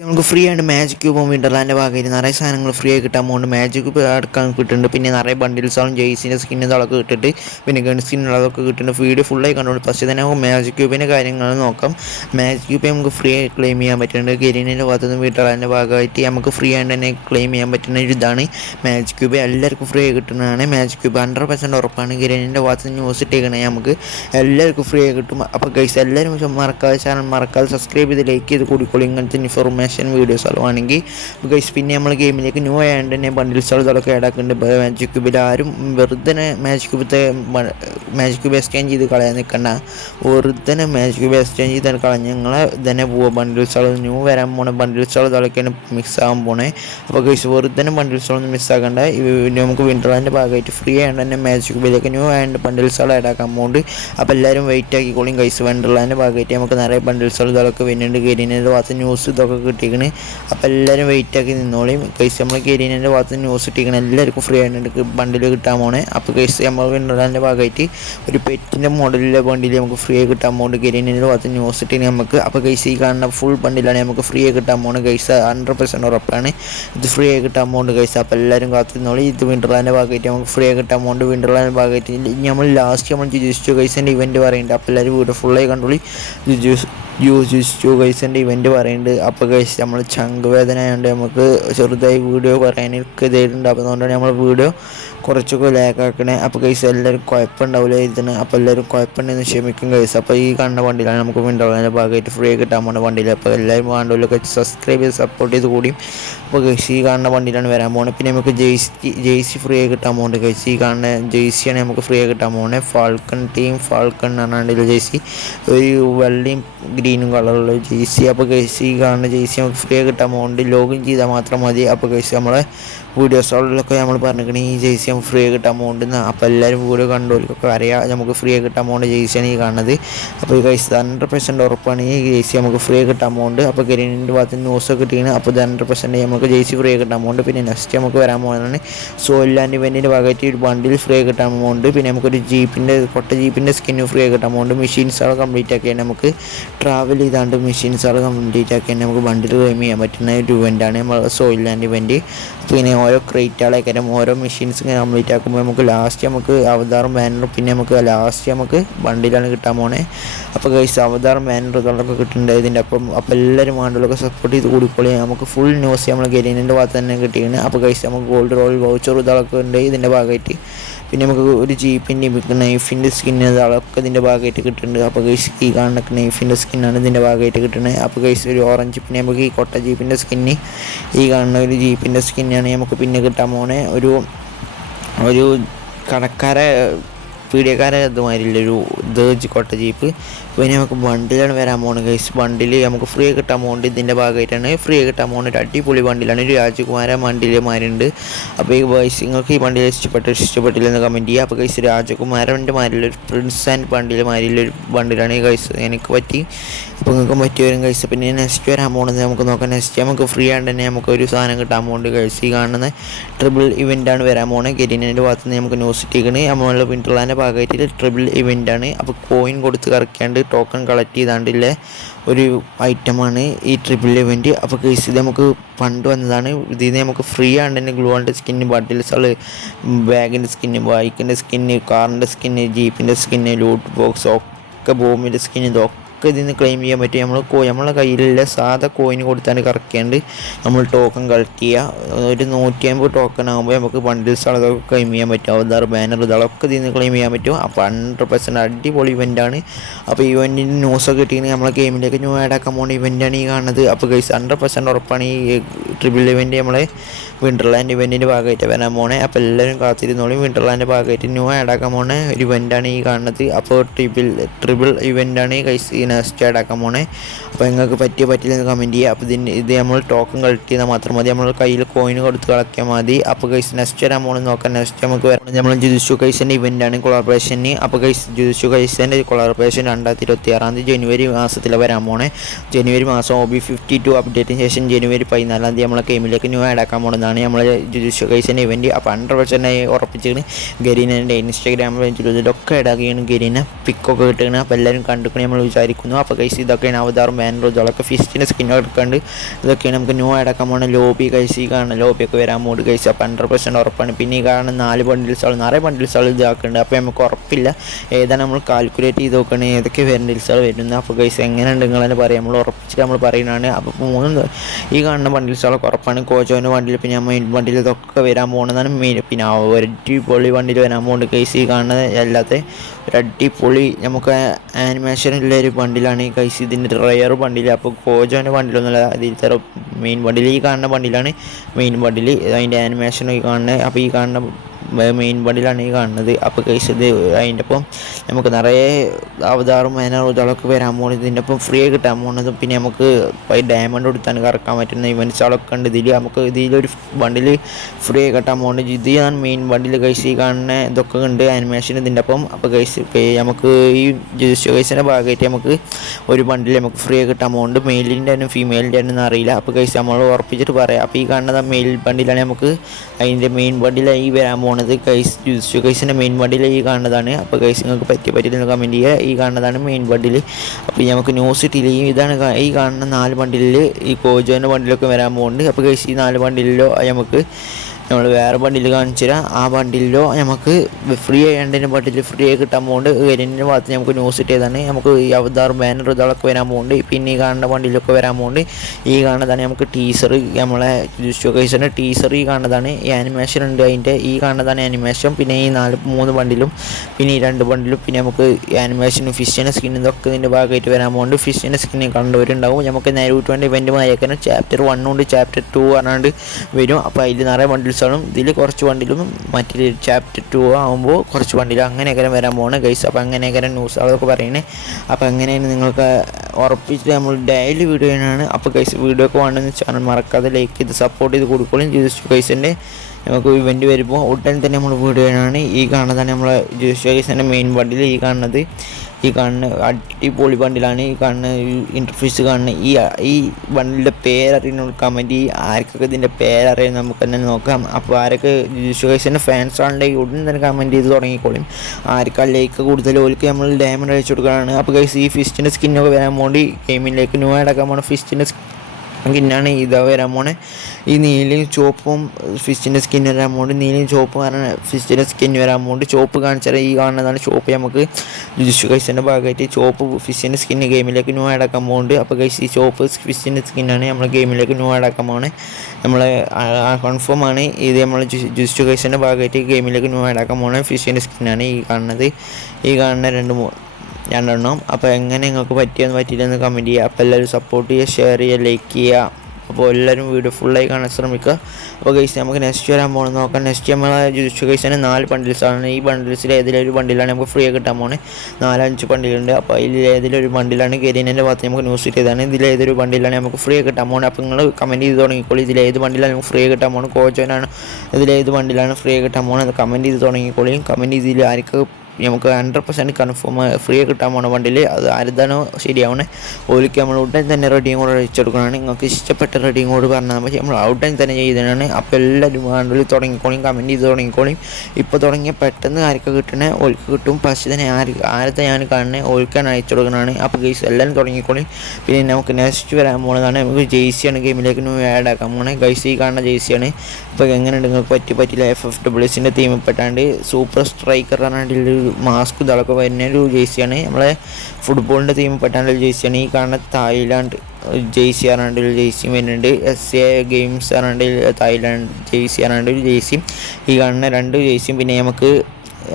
നമുക്ക് ഫ്രീ ആയിട്ട് മാജിക് ക്യൂബും വിണ്ടർലാൻഡിൻ്റെ ഭാഗമായിട്ട് നിറയെ സാധനങ്ങൾ ഫ്രീ ആയി കിട്ടാൻ പോകുന്നുണ്ട്. മാജിക് ക്യൂബ് എടുക്കാൻ കിട്ടുന്നുണ്ട്. പിന്നെ നിറയെ ബണ്ടിൽസാളും ജെയ്സിൻ്റെ സ്കിന്നും അതൊക്കെ കിട്ടിയിട്ട് പിന്നെ ഗൺ സ്കിന്നുള്ളതൊക്കെ കിട്ടുന്നുണ്ട്. വീഡിയോ ഫുള്ളായി കണ്ടോളൂ. പക്ഷേ തന്നെ നമുക്ക് മാജിക് ക്യൂബിൻ്റെ കാര്യങ്ങൾ നോക്കാം. മാജിക് ക്യൂബ് നമുക്ക് ഫ്രീ ആയി ക്ലെയിം ചെയ്യാൻ പറ്റുന്നുണ്ട്. ഗെരീനിൻ്റെ ഭാഗത്തുനിന്ന് വിണ്ടർലാൻഡിൻ്റെ ഭാഗമായിട്ട് നമുക്ക് ഫ്രീ ആയിട്ട് തന്നെ ക്ലെയിം ചെയ്യാൻ പറ്റുന്ന ഒരു ഇതാണ് മാജിക് ക്യൂബ്. എല്ലാവർക്കും ഫ്രീ ആയി കിട്ടുന്നതാണ് മാജിക് ക്യൂബ്. 100% ഉറപ്പാണ്. ഗെരീനിൻ്റെ ഭാഗത്ത് നിന്ന് ന്യൂസ് ഇട്ടേക്കണേ നമുക്ക് എല്ലാവർക്കും ഫ്രീ ആയി കിട്ടും. അപ്പോൾ ഗൈസ് എല്ലാവരും മറക്കാതെ ചാനൽ മറക്കാതെ സബ്സ്ക്രൈബ് ചെയ്ത് ലൈക്ക് ചെയ്ത് കൂടിക്കോളൂ. ഇങ്ങനത്തെ ഇൻഫോർമേഷൻ വീഡിയോസ് ആണെങ്കിൽ ഗൈസ്. പിന്നെ നമ്മൾ ഗെയിമിലേക്ക് ന്യൂ ആയതുകൊണ്ട് തന്നെ ബണ്ടിൽസ് ഇതൊക്കെ ആഡാക്കുന്നുണ്ട്. മാജിക് ക്യൂബിൽ ആരും വെറുതെ മാജിക് ക്യൂബ് എക്സ്ചേഞ്ച് ചെയ്ത് കളയാൻ നിൽക്കണ്ട. വെറുതെ മാജിക് ക്യൂബ് എക്സ്ചേഞ്ച് ചെയ്ത് കളഞ്ഞ് ഞങ്ങളെ തന്നെ പോവുക. ബണ്ടിൽസ് ന്യൂ വരാൻ പോണേ ബണ്ടിൽസ് ഇതൊക്കെയാണ് മിക്സ് ആകാൻ പോണേ. അപ്പോൾ ഗൈസ് വെറുതെ ബണ്ടിൽസ് മിസ്സാക്കണ്ട. നമുക്ക് വിണ്ടർലാൻഡിൻ്റെ ഭാഗമായിട്ട് ഫ്രീ ആയതുകൊണ്ട് തന്നെ മാജിക് ക്യൂബിലേക്ക് ന്യൂ ആയതുകൊണ്ട് ബണ്ടിൽസ് ആഡാക്കാൻ പോകുന്നുണ്ട്. അപ്പോൾ എല്ലാവരും വെയിറ്റ് ആക്കിക്കോളും ഗൈസ്. വിണ്ടർലാൻഡിൻ്റെ ഭാഗമായിട്ട് നമുക്ക് നിറയെ ബണ്ടിൽസ് ഇതൊക്കെ വരുന്നുണ്ട്. ഗെരീനിൻ്റെ ഭാഗത്ത് ന്യൂസ് ഇതൊക്കെ കിട്ടിയിരിക്കണ്. അപ്പോൾ എല്ലാവരും വെയിറ്റ് ആക്കി നിന്നോളിയും ഗൈസ്. നമ്മൾ ഗെരീനിൻ്റെ ഭാഗത്ത് ന്യൂസ് ഇട്ടിരിക്കണം. എല്ലാവർക്കും ഫ്രീ ആയിട്ട് ബണ്ടിൽ കിട്ടാൻ പോണേ. അപ്പോൾ ഗൈസ് നമ്മൾ വിണ്ടർലാൻഡിൻ്റെ ഭാഗമായിട്ട് ഒരു പെറ്റിൻ്റെ മോഡലിലെ ബണ്ടിൽ നമുക്ക് ഫ്രീ ആയി കിട്ടാൻ പോകുന്നുണ്ട്. ഗെരീനിൻ്റെ ഭാഗത്ത് ന്യൂസ് ഇട്ടിന് നമുക്ക്. അപ്പോൾ ഗൈസ് ഈ കാണുന്ന ഫുൾ ബണ്ടിലാണ് നമുക്ക് ഫ്രീ ആയി കിട്ടാൻ പോകുന്നത് ഗൈസ്. 100% ഉറപ്പാണ് ഇത് ഫ്രീ ആയി കിട്ടാൻ പോകുന്നുണ്ട് ഗൈസ്. അപ്പോൾ എല്ലാവരും കാത്തിരുന്നോളി. ഇത് വിണ്ടർലാൻഡിൻ്റെ ഭാഗമായിട്ട് നമുക്ക് ഫ്രീ ആയി കിട്ടാൻ പോകുന്നുണ്ട്. വിണ്ടർലാൻഡിൻ്റെ ഭാഗമായിട്ട് നമ്മൾ ലാസ്റ്റ് നമ്മൾ ജിജിസ്റ്റു ഗൈസിൻ്റെ ഇവൻറ്റ് പറയുന്നുണ്ട്. അപ്പോൾ എല്ലാവരും വീഡിയോ ഫുള്ളായി കണ്ടോളി. ജിജിസ്റ്റു ഗൈസിൻ്റെ ഇവൻറ്റ് പറയുന്നുണ്ട്. അപ്പോൾ ഗൈസ് നമ്മൾ ചങ്ക് വേദന ആയതുകൊണ്ട് നമുക്ക് ചെറുതായി വീഡിയോ പറയാനൊക്കെ ഇതായിട്ടുണ്ട്. അപ്പോൾ അതുകൊണ്ടാണ് നമ്മൾ വീഡിയോ കുറച്ചൊക്കെ ലാക്കാക്കണേ. അപ്പോൾ ഗൈസ് എല്ലാവരും കുഴപ്പമുണ്ടാവില്ല ഇതിന്. അപ്പോൾ എല്ലാവരും കുഴപ്പമുണ്ടെന്ന് ക്ഷമിക്കും ഗൈസ്. അപ്പോൾ ഈ കാണുന്ന വണ്ടിയിലാണ് നമുക്ക് വിണ്ടർലാൻഡിൻ്റെ ഭാഗമായിട്ട് ഫ്രീ ആയി കിട്ടാൻ പോകുന്ന വണ്ടിയിൽ. അപ്പോൾ എല്ലാവരും വേണ്ടവരൊക്കെ സബ്സ്ക്രൈബ് ചെയ്ത് സപ്പോർട്ട് ചെയ്ത് കൂടിയും. അപ്പോൾ ഗൈസ് ഈ കാണുന്ന വണ്ടിയിലാണ് വരാൻ പോകുന്നത്. പിന്നെ നമുക്ക് ജെയ്സി ഫ്രീ ആയി കിട്ടാൻ പോകുന്നുണ്ട് ഗൈസ്. ഈ കാണുന്ന ജെയ്സിയാണ് നമുക്ക് ഫ്രീ ആയി കിട്ടാൻ പോകുന്നത്. ഫാൾക്കൺ എന്ന് പറഞ്ഞാൽ ജെയ്സി ഒരു വെള്ളയും ഗ്രീനും കളറുള്ള ജെയ്സി. അപ്പോൾ ഗൈസ് ഈ കാണുന്ന ജെയ്സി നമുക്ക് ഫ്രീ ആയി കിട്ടാൻ പോകുന്നുണ്ട്. ലോഗിൻ ചെയ്താൽ മാത്രം മതി. അപ്പോൾ ഗൈസ് നമ്മളെ വീഡിയോസുകളിലൊക്കെ നമ്മൾ പറഞ്ഞിരിക്കണേ ഈ ജെയ്സി നമുക്ക് ഫ്രീ ആയി കിട്ടാൻ പോകുന്നുണ്ട്. അപ്പോൾ എല്ലാവരും വീഡിയോ കണ്ടവർക്കൊക്കെ അറിയാം നമുക്ക് ഫ്രീ ആയി കിട്ടാൻ പോകുന്ന ജെയ്സിയാണ് ഈ കാണുന്നത്. അപ്പോൾ ഈ ഗൈസ് 100% ഉറപ്പാണ് ഈ ജെയ്സി നമുക്ക് ഫ്രീ ആയി കിട്ടാൻ പോകുന്നുണ്ട്. അപ്പോൾ ഗെരീനിൻ്റെ ഭാഗത്ത് ന്യൂസൊക്കെ കിട്ടിയാണ്. അപ്പോൾ ഇത് 100% നമുക്ക് ജെയ്സി ഫ്രീ ആയി കിട്ടാൻ പോകുന്നുണ്ട്. പിന്നെ നെക്സ്റ്റ് നമുക്ക് വരാൻ പോകുന്നതാണ് സോയിലാൻഡ് ഇവൻറ്റിൻ്റെ ഭാഗമായിട്ട് ഒരു ബണ്ടിൽ ഫ്രീ ആയി കിട്ടാൻ പോകുന്നുണ്ട്. പിന്നെ നമുക്കൊരു ജീപ്പിൻ്റെ സ്കിന്ന് ഫ്രീ ആയി കിട്ടാൻ പോകുന്നുണ്ട്. മെഷീൻസുകൾ കംപ്ലീറ്റ് ആക്കിയാൽ നമുക്ക് ട്രാവൽ ചെയ്താണ്ട് മെഷീൻസുകൾ കംപ്ലീറ്റ് ആക്കിയാൽ നമുക്ക് ബണ്ടിൽ ക്ലെയിം ചെയ്യാൻ പറ്റുന്ന ഒരു ഇവൻ്റാണ് നമ്മൾ സോയിലാൻഡ് ഇവൻറ്റ്. പിന്നെ ഓരോ ക്രേറ്റുകളൊക്കെ ഓരോ മെഷീൻസ് കംപ്ലീറ്റ് ആക്കുമ്പോൾ നമുക്ക് ലാസ്റ്റ് നമുക്ക് അവതാറും ബാനറും പിന്നെ നമുക്ക് ലാസ്റ്റ് നമുക്ക് ബണ്ടിലാണ് കിട്ടാൻ പോണേ. അപ്പോൾ ഗൈസ് അവതാറും ബാനറും ഇതൊക്കെ കിട്ടുന്നുണ്ട് ഇതിൻ്റെ അപ്പം. അപ്പോൾ എല്ലാവരും വേണ്ടതൊക്കെ സപ്പോർട്ട് ചെയ്ത് കൂടിക്കോളി. നമുക്ക് ഫുൾ ന്യൂസ് നമ്മൾ ഗെരീനിൻ്റെ ഭാഗത്ത് തന്നെ കിട്ടിയിരുന്നു. അപ്പോൾ ഗൈസ് നമുക്ക് ഗോൾഡ് റോൾ വൗച്ചർ ഇതൊക്കെ ഉണ്ട് ഇതിൻ്റെ ഭാഗമായിട്ട്. പിന്നെ നമുക്ക് ഒരു ജീപ്പിൻ്റെ നൈഫിൻ്റെ സ്കിന്ന് അതൊക്കെ ഇതിൻ്റെ ഭാഗമായിട്ട് കിട്ടുന്നുണ്ട്. അപ്പോൾ ഗൈസ് ഈ കാണുന്ന നൈഫിൻ്റെ സ്കിന്നാണ് ഇതിൻ്റെ ഭാഗമായിട്ട് കിട്ടുന്നത്. അപ്പോൾ ഗൈസ് ഒരു ഓറഞ്ച് പിന്നെ നമുക്ക് ഈ കൊട്ട ജീപ്പിൻ്റെ സ്കിന്ന് ഈ കാണുന്ന ഒരു ജീപ്പിൻ്റെ സ്കിന്നാണ് നമുക്ക് പിന്നെ കിട്ടാൻ പോണേ. ഒരു കടക്കാരെ പീഡിയക്കാരെ ഇതുമാതിരില്ലൊരു കൊട്ട ജീപ്പ്. പിന്നെ നമുക്ക് ബണ്ടിലാണ് വരാൻ പോകുന്നത് ഗൈസ്. ബണ്ടിൽ നമുക്ക് ഫ്രീ ആയി കിട്ടാൻ പോകുന്നുണ്ട്. ഇതിൻ്റെ ഭാഗമായിട്ടാണ് ഫ്രീ ആയി കിട്ടാൻ പോകുന്നത്. ഒരു അടിപൊളി ബണ്ടിലാണ്. ഒരു രാജകുമാര ബണ്ടിലുമാരുണ്ട്. അപ്പോൾ ഈ ഗൈസ് നിങ്ങൾക്ക് ഈ ബണ്ടിൽ ഇഷ്ടപ്പെട്ടില്ലെന്ന് കമൻറ്റ് ചെയ്യുക. അപ്പോൾ ഗൈസ് രാജകുമാരൻ്റെ മാരിലൊരു പ്രിൻസ് ആൻഡ് ബണ്ടിലുമാരിലൊരു ബണ്ടിലാണ് ഈ ഗൈസ് എനിക്ക് പറ്റി. അപ്പോൾ നിങ്ങൾക്ക് പറ്റി വരും ഗൈസ്. പിന്നെ നെക്സ്റ്റ് വരാൻ പോകുന്നത് നമുക്ക് നോക്കാം. നെക്സ്റ്റ് നമുക്ക് ഫ്രീ ആയിട്ട് തന്നെ നമുക്ക് ഒരു സാധനം കിട്ടാൻ പോകുന്നുണ്ട് ഗൈസ്. ഈ കാണുന്ന ട്രിപ്പിൾ ഇവൻ്റാണ് വരാൻ പോകുന്നത്. ഗെരീനിൻ്റെ ഭാഗത്ത് നിന്ന് നമുക്ക് ന്യൂസ് ഇട്ടിരിക്കുന്നത് നമ്മൾ വിണ്ടർലാൻഡിൻ്റെ ഭാഗമായിട്ട് ട്രിപ്പിൾ ഇവൻ്റാണ്. അപ്പോൾ കോയിൻ കൊടുത്ത് കറക്കാണ്ട് ടോക്കൺ കളക്ട് ചെയ്താണ്ടില്ലേ ഒരു ഐറ്റമാണ് ഈ ട്രിപ്പിൾ ഇവൻറ്റ്. അപ്പോൾ ഗൈസ് ഇത് നമുക്ക് പണ്ട് വന്നതാണ്. ഇതിൽ നിന്ന് നമുക്ക് ഫ്രീ ആണ്ട് തന്നെ ഗ്ലൂവാൻ്റെ സ്കിന്ന് ബണ്ടിൽസുകൾ ബാഗിൻ്റെ സ്കിന്ന് ബൈക്കിൻ്റെ സ്കിന്ന് കാറിൻ്റെ സ്കിന്ന് ജീപ്പിൻ്റെ സ്കിന്ന് ലൂട്ട് ബോക്സ് ഒക്കെ ബോംബിൻ്റെ സ്കിന്ന് ഇതൊക്കെ ഇതിൽ നിന്ന് ക്ലെയിം ചെയ്യാൻ പറ്റും. നമ്മളെ കയ്യിലുള്ള സാധാ കോയിൻ കൊടുത്താണ് കറക്കേണ്ട നമ്മൾ ടോക്കൺ കളക്ട് ചെയ്യുക. ഒരു 150 ടോക്കൺ ആകുമ്പോൾ നമുക്ക് ബണ്ടിൽസ് അതൊക്കെ ക്ലെയിം ചെയ്യാൻ പറ്റും. അവതാർ ബാനർ ഇതൊക്കെ ഇതിൽ നിന്ന് ക്ലെയിം ചെയ്യാൻ പറ്റും. അപ്പോൾ 100% അടിപൊളി ഇവൻ്റാണ്. അപ്പോൾ ഇവൻറ്റിൻ്റെ ന്യൂസൊക്കെ കിട്ടിയെങ്കിൽ നമ്മളെ ഗെയിമിലേക്ക് ന്യൂ ആഡ് ആക്കാൻ പോകുന്ന ഇവൻ്റാണ് ഈ കാണുന്നത്. അപ്പോൾ ഗൈസ് 100% ഉറപ്പാണ് ഈ ട്രിപ്പിൾ ഇവൻറ്റ് നമ്മളെ വിണ്ടർലാൻഡ് ഇവൻറ്റിൻ്റെ ഭാഗമായിട്ട് വരാൻ പോണേ. അപ്പോൾ എല്ലാവരും കാത്തിരുന്നോളും. വിണ്ടർലാൻഡിൻ്റെ ഭാഗമായിട്ട് ന്യൂ ആഡ് ആക്കാൻ പോകുന്ന ഒരു ഇവൻ്റാണ് ഈ കാണുന്നത്. അപ്പോൾ ട്രിപ്പിൾ ഇവൻ്റാണ് ഗൈസ് നെക്സ്റ്റ് ആഡ് ആക്കാൻ പോണേ. അപ്പോൾ നിങ്ങൾക്ക് പറ്റില്ലെന്ന് കമൻറ്റ് ചെയ്യുക. അപ്പോൾ ഇത് നമ്മൾ ടോക്കൺ കളക്ട് ചെയ്താൽ മാത്രം മതി. നമ്മൾ കയ്യിൽ കോയിൻ കൊടുത്ത് കളക്കിയാൽ മതി. അപ്പോൾ ഗൈസ് നെക്സ്റ്റ് വരാൻ പോകുന്നത് നോക്കാം. നെക്സ്റ്റ് നമുക്ക് വരണം നമ്മൾ ജുജുത്സു കൈസൻ്റെ ഇവൻ്റാണ് കൊളാബറേഷന്. അപ്പോൾ ഗൈസ് ജുജുത്സു കൈസൻ്റെ കൊളാബറേഷൻ 2026 ജനുവരി മാസത്തിൽ വരാൻ പോണേ. ജനുവരി മാസം OB52 അപ്ഡേറ്റിന് ശേഷം ജനുവരി 14 നമ്മളെ ഗെയിമിലേക്ക് ന്യൂ ആഡ് ആക്കാൻ പോകുന്നതാണ് നമ്മളെ ജുജുത്സു കൈസൻ്റെ ഇവൻറ്റ്. അപ്പോൾ 100% ഉറപ്പിച്ചിട്ട് ഗരീനൻ്റെ ഇൻസ്റ്റാഗ്രാമിൽ ഇതിലൊക്കെ ആഡ് ആക്കുകയാണ്. ഗരീന പിക്കൊക്കെ കിട്ടുകയാണ്. അപ്പോൾ എല്ലാവരും കണ്ടിരിക്കണം നമ്മൾ വിചാരിക്കും. വിചാരിക്കുന്നു. അപ്പോൾ ഗൈസ് ഇതൊക്കെയാണ് അവതാറും ബാനറും ഇതൊക്കെ ഫിസ്റ്റിൻ്റെ സ്കിൻ എടുക്കാണ്ട് ഇതൊക്കെയാണ് നമുക്ക് ന്യൂ അടക്കാൻ പോകുന്ന ലോബി ഗൈസ്. ഈ കാണുന്ന ലോബിയൊക്കെ വരാൻ പോകുന്നത് ഗൈസ്. അപ്പോൾ 100% ഉറപ്പാണ്. പിന്നെ ഈ കാണുന്ന 4 ബണ്ടിൽസുകൾ നിറയെ ബണ്ടിൽസുകൾ ഇതാക്കുന്നുണ്ട്. അപ്പോൾ നമുക്ക് ഉറപ്പില്ല ഏതാണ് നമ്മൾ കാൽക്കുലേറ്റ് ചെയ്ത് നോക്കുകയാണ് ഏതൊക്കെ ബണ്ടിൽസുകൾ വരുന്നത്. അപ്പോൾ ഗൈസ് എങ്ങനെയുണ്ട് നിങ്ങൾ തന്നെ പറയാം, നമ്മൾ ഉറപ്പിച്ചിട്ട് നമ്മൾ പറയുന്നതാണ്. അപ്പോൾ 3 ഈ കാണുന്ന ബണ്ടിൽസുകളൊക്കെ ഉറപ്പാണ്. കോജോൻ്റെ വണ്ടിയിൽ പിന്നെ മെയിൻ വണ്ടിയിൽ ഇതൊക്കെ വരാൻ പോകുന്നതാണ് മെയിൻ. പിന്നെ ഒരു അടിപൊളി വണ്ടിയിൽ വരാൻ പോകുന്നുണ്ട് ഗൈസ്. ഈ കാണുന്നത് അല്ലാത്ത ഒരു അടിപൊളി നമുക്ക് ആനിമേഷനുള്ള ഒരു ബണ്ടിലാണ് ഗൈസ്. ഇതിൻ്റെ റയർ ബണ്ടിൽ. അപ്പോൾ കോജോൻ്റെ വണ്ടിലൊന്നുമല്ല, ഇതിൽ മെയിൻ ബണ്ടിൽ. ഈ കാണുന്ന ബണ്ടിലാണ് മെയിൻ ബണ്ടിൽ, അതിൻ്റെ ആനിമേഷൻ ഈ കാണുന്നത്. അപ്പോൾ ഈ കാണുന്ന മെയിൻ ബണ്ടിലാണ് ഈ കാണുന്നത്. അപ്പോൾ ഗൈസ് ഇത് അതിൻ്റെ ഒപ്പം നമുക്ക് നിറയെ അവതാറും ബാനറും ഇതൊക്കെ വരാൻ പോകുന്നത്. ഇതിൻ്റെ ഒപ്പം ഫ്രീ കിട്ടാൻ പോകുന്നതും പിന്നെ നമുക്ക് ഡയമണ്ട് കൊടുത്താണ് കറക്കാൻ പറ്റുന്ന ഇവൻസുകളൊക്കെ ഉണ്ട് ഇതിൽ. നമുക്ക് ഇതിലൊരു ബണ്ടിൽ ഫ്രീ കിട്ടാൻ പോകുന്നത്. ഇത് ഞാൻ മെയിൻ ബണ്ടിൽ ഗൈസ്. ഈ കാണുന്ന ഇതൊക്കെ ഉണ്ട് ആനിമേഷൻ ഇതിൻ്റെ ഒപ്പം. അപ്പോൾ ഗൈസ് നമുക്ക് ഈ ജസ്റ്റ് ഗൈസിൻ്റെ ഭാഗമായിട്ട് നമുക്ക് ഒരു ബണ്ടിൽ നമുക്ക് ഫ്രീ കിട്ടാൻ പോകുന്നുണ്ട്. മെയിലിൻ്റെ ആനും ഫീമെയിലിൻ്റെ ആനും അറിയില്ല. അപ്പോൾ ഗൈസ് നമ്മൾ ഉറപ്പിച്ചിട്ട് പറയാം. അപ്പോൾ ഈ കാണുന്നത് മെയിൽ ബണ്ടിലാണ് നമുക്ക് അതിൻ്റെ മെയിൻ ബണ്ടിലായി വരാൻ പോകുന്നത് ഗൈസ്. ജസ്റ്റ് ഗൈസിൻ്റെ മെയിൻ ബണ്ടിൽ ഈ കാണുന്നതാണ്. അപ്പോൾ ഗൈസ് നിങ്ങൾക്ക് പറ്റിയില്ല കമൻറ്റ് ചെയ്യുക. ഈ കാണുന്നതാണ് മെയിൻ ബണ്ടിൽ. അപ്പോൾ നമുക്ക് ന്യൂസ് കിട്ടിയില്ല. ഇതാണ് ഈ കാണുന്ന 4 ബണ്ടിലിൽ ഈ കോജോൻ്റെ ബണ്ടിലൊക്കെ വരാൻ പോകുന്നുണ്ട്. അപ്പോൾ ഗൈസ് ഈ 4 ബണ്ടിലോ നമുക്ക് നമ്മൾ വേറെ ബണ്ടിൽ കാണിച്ചു തരാം. ആ ബണ്ടിലോ നമുക്ക് ഫ്രീ ആയതിൻ്റെ ബണ്ടിൽ ഫ്രീ ആയി കിട്ടാൻ പോകുന്നുണ്ട്. വേരിയൻ്റെ ഭാഗത്ത് നമുക്ക് ന്യൂസ് കിട്ടിയതാണ്. നമുക്ക് ഈ അവതാർ ബാനർ ഇതൊക്കെ വരാൻ പോകുന്നുണ്ട്. പിന്നെ ഈ കാണുന്ന ബണ്ടിലൊക്കെ വരാൻ പോകുന്നുണ്ട്. ഈ കാണുന്നതാണ് നമുക്ക് ടീസർ, നമ്മളെ ഷോക്കേസിൻ്റെ ടീസർ ഈ കാണുന്നതാണ്. ഈ ആനിമേഷൻ ഉണ്ട് അതിൻ്റെ. ഈ കാണുന്നതാണ് ആനിമേഷൻ. പിന്നെ ഈ 3 ബണ്ടിലും പിന്നെ ഈ 2 ബണ്ടിലും പിന്നെ നമുക്ക് ആനിമേഷനും ഫിഷിൻ്റെ സ്കിന്നും ഇതൊക്കെ ഇതിൻ്റെ ഭാഗമായിട്ട് വരാൻ പോകുന്നുണ്ട്. ഫിഷിൻ്റെ സ്കിന്ന് കണ്ടവരുണ്ടാവും. നമുക്ക് നേരിട്ട് ഇവൻ്റ് മാറിയേക്കാൻ ചാപ്റ്റർ 1 ഉണ്ട്, ചാപ്റ്റർ 2 പറഞ്ഞാണ്ട് വരും. അപ്പോൾ അതിൽ നിറയെ ബണ്ടിൽസ് ആണ്. ഇതിൽ കുറച്ച് വണ്ടിയിലും മറ്റേ ചാപ്റ്റർ 2 ആകുമ്പോൾ കുറച്ച് വണ്ടിയിലും അങ്ങനെയൊക്കെ വരാൻ പോകുന്നത് ഗൈസ്. അപ്പോൾ അങ്ങനെയൊക്കെ ന്യൂസ് അതൊക്കെ പറയുന്നത്. അപ്പോൾ അങ്ങനെയാണ് നിങ്ങൾക്ക് ഉറപ്പിച്ചിട്ട് നമ്മൾ ഡെയിലി വീഡിയോ ആണ്. അപ്പോൾ ഗൈസ് വീഡിയോ ഒക്കെ വേണമെന്ന് ചാനൽ മറക്കാതെ ലൈക്ക് ചെയ്ത് സപ്പോർട്ട് ചെയ്ത് കൊടുക്കുകയും ജസ്റ്റ് ഗൈസിൻ്റെ നമുക്ക് ഇവൻ്റ് വരുമ്പോൾ ഉടൻ തന്നെ നമ്മൾ വീഡിയോ ആണ്. ഈ കാണുന്നതാണ് നമ്മളെ ജസ്റ്റ് ഗൈസിൻ്റെ മെയിൻ ബണ്ടിൽ. ഈ കാണുന്ന അടിപൊളി ബണ്ടിലാണ്. ഈ കാണുന്ന ഇൻ്റർഫേസ് കാണുന്ന ഈ ബണ്ടിൻ്റെ പേരറിയുന്ന കമൻറ്റ് ആർക്കൊക്കെ ഇതിൻ്റെ പേരറിയാൻ നമുക്ക് തന്നെ നോക്കാം. അപ്പോൾ ആരൊക്കെ ജിഷുഗൈസിൻ്റെ ഫാൻസ് ആണെങ്കിൽ ഉടൻ തന്നെ കമൻറ്റ് ചെയ്ത് തുടങ്ങിക്കോളും. ആർക്കാ ലൈക്ക് കൂടുതൽ ഓൽക്ക് നമ്മൾ ഡയമണ്ട് അയച്ചു കൊടുക്കുകയാണ്. അപ്പോൾ ഗൈസ് ഈ ഫിസ്റ്റിൻ്റെ സ്കിന്നൊക്കെ വരാൻ വേണ്ടി ഗെയിമിലേക്ക് ന്യൂ അടക്കാൻ പോകണം. ഫിസ്റ്റിൻ്റെ സ്കിന്നാണ് ഇതാ വരാൻ പോണേ. ഈ നീലയും ചുവപ്പും ഫിഷിൻ്റെ സ്കിൻ വരാൻ പോകുന്നുണ്ട്. നീലയും ചുവപ്പും കാരണം ഫിഷിൻ്റെ സ്കിൻ വരാൻ പോകുന്നുണ്ട്. ചുവപ്പ് കാണിച്ചാൽ ഈ കാണുന്നതാണ് ചുവപ്പ്. നമുക്ക് ജിഷു ഗൈസിൻ്റെ ഭാഗമായിട്ട് ചുവപ്പ് ഫിഷിൻ്റെ സ്കിന്ന് ഗെയിമിലേക്ക് ന്യൂ ആഡാക്കാൻ പോകുന്നുണ്ട്. അപ്പോൾ ഗൈസ് ഈ ചുവപ്പ് ഫിഷിൻ്റെ സ്കിന്നാണ് നമ്മൾ ഗെയിമിലേക്ക് ന്യൂ ആഡാക്കാൻ പോകുന്നത്. നമ്മൾ കൺഫേം ആണ്. ഇത് നമ്മൾ ജിഷു ഗൈസിൻ്റെ ഭാഗമായിട്ട് ഗെയിമിലേക്ക് ന്യൂ ആഡാക്കാൻ പോകുന്നത് ഫിഷിൻ്റെ സ്കിന്നാണ് ഈ കാണുന്നത്. ഈ കാണുന്ന രണ്ടെണ്ണം. അപ്പോൾ എങ്ങനെ നിങ്ങൾക്ക് പറ്റിയില്ലെന്ന് കമൻറ്റ് ചെയ്യുക. അപ്പോൾ എല്ലാവരും സപ്പോർട്ട് ചെയ്യുക, ഷെയർ ചെയ്യുക, ലൈക്ക് ചെയ്യുക. അപ്പോൾ എല്ലാവരും വീഡിയോ ഫുള്ളായി കാണാൻ ശ്രമിക്കുക. അപ്പോൾ ഗൈസ് നമുക്ക് നെക്സ്റ്റ് വരാൻ പോകുന്നത് നോക്കാം. നെക്സ്റ്റ് നമ്മളെ ജുജു ഗൈസിന് 4 ബണ്ടിൽസാണ്. ഈ ബണ്ടിൽസിൽ ഏതിലൊരു ബണ്ടിലാണ് നമുക്ക് ഫ്രീ കിട്ടാൻ പോകുന്നത്. 4-5 ബണ്ടിലുണ്ട്. അപ്പോൾ ഇതിൽ ഏതിലൊരു ബണ്ടിലാണ് ഗരീനൻ്റെ ഭാഗത്ത് നമുക്ക് ന്യൂസ് കിട്ടിയതാണ്. ഇതിലേതൊരു ബണ്ടിലാണ് നമുക്ക് ഫ്രീ കിട്ടാൻ പോകുന്നത്. അപ്പോൾ നിങ്ങൾ കമൻറ്റ് ചെയ്ത് തുടങ്ങിക്കോളൂ. ഇതിലേത് ബണ്ടിലാണ് നമുക്ക് ഫ്രീ കിട്ടാൻ പോകുന്നത്. കോച്ചോനാണ് ഇതിലേത് ബണ്ടിലാണ് ഫ്രീ കിട്ടാൻ പോകുന്നത്. കമൻറ്റ് ചെയ്ത് തുടങ്ങിക്കോളൂ. കമൻറ്റ് ചെയ്തിൽ ആർക്ക് നമുക്ക് 100% കൺഫേം ഫ്രീ കിട്ടാൻ പോണ വണ്ടിയിൽ അത് ആരുതാണോ ശരിയാവണേ ഓലിക്ക് നമ്മൾ ഉടൻ തന്നെ റെഡിയും കൂടെ അയച്ചു കൊടുക്കുകയാണ്. നിങ്ങൾക്ക് ഇഷ്ടപ്പെട്ട റെഡിയും കൂടെ പറഞ്ഞാൽ മതി, നമ്മൾ ഉടൻ തന്നെ ചെയ്തതാണ്. അപ്പോൾ എല്ലാവരും വണ്ടിയിൽ തുടങ്ങിക്കോളിയും, കമൻറ്റ് ചെയ്ത് തുടങ്ങിക്കോളിയും. ഇപ്പോൾ തുടങ്ങിയ പെട്ടെന്ന് ആർക്ക് കിട്ടണേ ഓൽക്ക് കിട്ടും. പക്ഷേ തന്നെ ആരത്തെ ഞാൻ കാണണേ ഓൽക്കാണ് അയച്ചു കൊടുക്കുന്നതാണ്. അപ്പോൾ ഗെയ്സ് എല്ലാവരും തുടങ്ങിക്കോളിയും. പിന്നെ നമുക്ക് നെക്സ്റ്റ് വരാൻ പോകുന്നതാണ് നമുക്ക് ജെയ്സിയാണ് ഗെയിമിലേക്ക് ആഡ് ആക്കാൻ പോകുന്നത്. ഗൈസ് ഈ കാണുന്ന ജെയ്സിയാണ്. അപ്പോൾ എങ്ങനെയുണ്ട് നിങ്ങൾക്ക് പറ്റില്ല. FFWസിൻ്റെ ടീമിൽ പെട്ടാണ്ട് സൂപ്പർ സ്ട്രൈക്കർ പറഞ്ഞിട്ടുള്ള മാസ്ക് ഇതൊക്കെ വരുന്ന ഒരു ജേഴ്സിയാണ്. നമ്മളെ ഫുട്ബോളിൻ്റെ ടീമിൽ പെട്ടാണ്ട് ഒരു ജേഴ്സിയാണ്. ഈ കാണുന്ന തായ്ലാൻഡ് ജേഴ്സി പറഞ്ഞിട്ട് ഒരു ജേഴ്സിയും വരുന്നുണ്ട്. SA ഗെയിംസ് പറഞ്ഞിട്ട് തായ്ലാൻഡ് ജേഴ്സി പറഞ്ഞിട്ട് ഒരു ജേഴ്സിയും. ഈ കാണുന്ന 2 ജേഴ്സിയും. പിന്നെ നമുക്ക്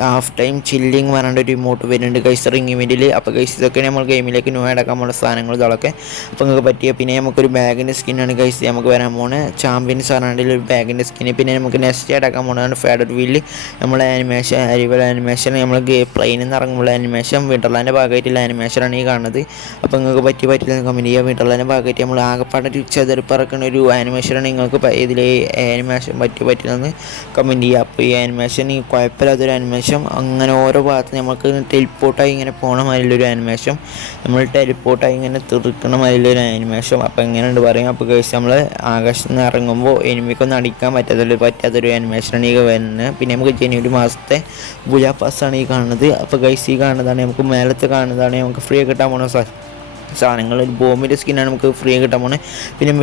ഹാഫ് ടൈം ചില്ലിങ് പറഞ്ഞിട്ട് ഒരു ഇമോട്ട് വരുന്നുണ്ട് ഗൈസ് റിംഗ് ഇവൻറ്റിൽ. അപ്പോൾ ഗൈസ് ഇതൊക്കെയാണ് നമ്മൾ ഗെയിമിലേക്ക് ന്യൂ അടക്കാൻ പോകുന്ന സാധനങ്ങൾ ഇതൊക്കെ. അപ്പോൾ നിങ്ങൾക്ക് പറ്റിയ പിന്നെ നമുക്കൊരു ബാഗിൻ്റെ സ്കിന്നാണ് ഗൈസ് നമുക്ക് വരാൻ പോകുന്നത്. ചാമ്പ്യൻസ് പറഞ്ഞിട്ട് ഒരു ബാഗിൻ്റെ സ്കിന്ന്. പിന്നെ നമുക്ക് നെക്സ്റ്റ് അടക്കാൻ പോകുന്നതാണ് ഫാഡഡ് വീലിൽ നമ്മളെ ആനിമേഷൻ അരിവൽ ആനിമേഷൻ നമ്മൾ പ്ലെയിനിൽ നിന്ന് ഇറങ്ങുമ്പോൾ ആനിമേഷൻ വിന്റർലാൻഡിൻ്റെ ഭാഗമായിട്ടുള്ള ആനിമേഷനാണ് ഈ കാണുന്നത്. അപ്പോൾ നിങ്ങൾക്ക് പറ്റില്ല കമൻറ്റ് ചെയ്യുക. വിന്റർലാൻഡിൻ്റെ ഭാഗമായിട്ട് നമ്മൾ ആകെപ്പാടെ ചെതറിപ്പറക്കുന്ന ഒരു ആനിമേഷനാണ്. നിങ്ങൾക്ക് ഇതിൽ ആനിമേഷൻ പറ്റില്ലെന്ന് കമൻറ്റ് ചെയ്യുക. അപ്പോൾ ഈ ആനിമേഷൻ ഈ കുഴപ്പമില്ലാത്തൊരു ആനിമേഷൻ അങ്ങനെ ഓരോ ഭാഗത്ത് നമുക്ക് ടെലിപ്പോർട്ടായി ഇങ്ങനെ പോകണ മാതിരിയുള്ളൊരു ആനിമേഷൻ, നമ്മൾ ടെലിപ്പോർട്ടായി ഇങ്ങനെ തീർക്കണ മാതിരിയുള്ളൊരു ആനിമേഷൻ. അപ്പോൾ എങ്ങനെയുണ്ട് പറയും. അപ്പോൾ കഴിച്ച് നമ്മൾ ആകാശത്ത് നിന്ന് ഇറങ്ങുമ്പോൾ എനിമിക്കൊന്നും അടിക്കാൻ പറ്റാത്തൊരു ആനിമേഷനാണ് ഈ വരുന്നത്. പിന്നെ നമുക്ക് ജനുവരി മാസത്തെ ബുജാ പാസ്സാണ് ഈ കാണുന്നത്. അപ്പോൾ കഴിച്ച് ഈ കാണുന്നതാണ് നമുക്ക് മേലത്ത് കാണുന്നതാണ് നമുക്ക് ഫ്രീ കിട്ടാൻ പോകുന്ന സാധനങ്ങൾ. ഒരു ബോംബിൻ്റെ സ്കിന്നാണ് നമുക്ക് ഫ്രീ ആയി കിട്ടാൻ പോകുന്നത്. പിന്നെ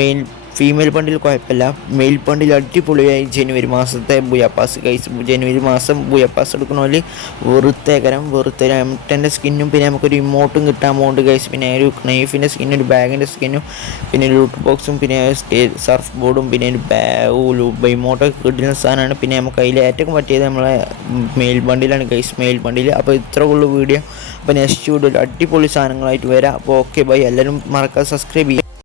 ഫീമെയിൽ ബണ്ടിൽ കുഴപ്പമില്ല. മെയിൽ ബണ്ടിൽ അടിപൊളിയായി ജനുവരി മാസത്തെ ബുയാപ്പാസ് ഗൈസ്. ജനുവരി മാസം ബുയാപ്പാസ് എടുക്കണമെങ്കിൽ വെറുതെ എംടെൻ്റെ സ്കിന്നും പിന്നെ നമുക്കൊരു ഇമോട്ടും കിട്ടാൻ പോകുന്നുണ്ട് ഗൈസ്. പിന്നെ ഒരു നൈഫിൻ്റെ സ്കിന്നും ഒരു ബാഗിൻ്റെ സ്കിന്നും പിന്നെ ലൂട്ട് ബോക്സും പിന്നെ സർഫ് ബോർഡും പിന്നെ ഒരു ഇമോട്ടൊക്കെ കിട്ടുന്ന സാധനമാണ്. പിന്നെ നമുക്ക് അതിൽ ഏറ്റവും പറ്റിയത് നമ്മളെ മെയിൽ ബണ്ടിലാണ് ഗൈസ്, മെയിൽ ബണ്ടിൽ. അപ്പോൾ ഇത്ര ഉള്ളൂ വീഡിയോ. അപ്പോൾ നെക്സ്റ്റ് വീഡിയോയിൽ അടിപൊളി സാധനങ്ങളായിട്ട് വരാം. അപ്പോൾ ഓക്കെ ബൈ. എല്ലാവരും മറക്കാതെ സബ്സ്ക്രൈബ് ചെയ്യുക.